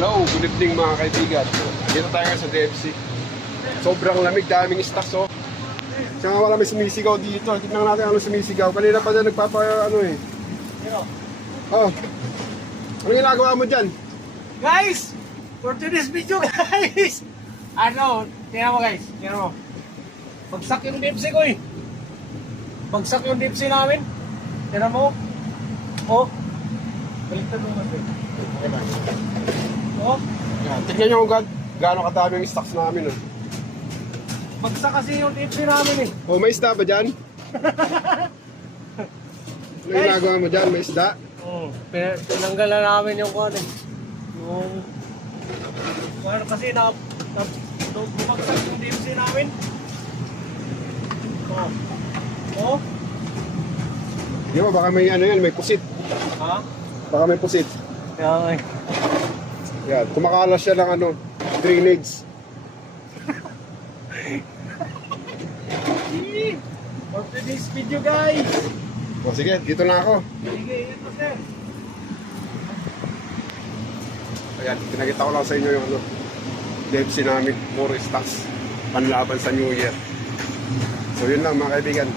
Hello, good evening mga kaibigan. Dito tayo sa DFC. Sobrang lamig, daming stocks oh. Tsaka wala may sumisigaw dito. Tignan natin ano sumisigaw. Kanina pa dyan ano eh. Oh. Ano ginagawa mo dyan? Guys! For today's video guys! Tingnan mo guys, tingnan mo. Bagsak yung dipsy ko eh. Bagsak yung dipsy namin. Tingnan mo. Oh. Baliktad mo mas eh. Oh. Yan, tignan nyo kung gaano kadami yung stocks namin oh. Bagsak kasi yung dipsy namin eh. Oh, may isda ba dyan? Ano ginagawa mo dyan? May isda? Tinanggal na namin yung kwan eh. Yung... kasi bumagsak yung dipsy namin. Oh. Oh. Di ba, baka may ano yan, may pusit. Ha? Baka may pusit. Kaya nga eh. Yan, kumakalas siya ng ano, drainage. For today's video guys! O sige, dito na ako. Sige, ito sir. Ayan, pinakita ko lang sa inyo yung ano, DFC namin, more stocks, panlaban sa New Year. So yun lang mga kaibigan.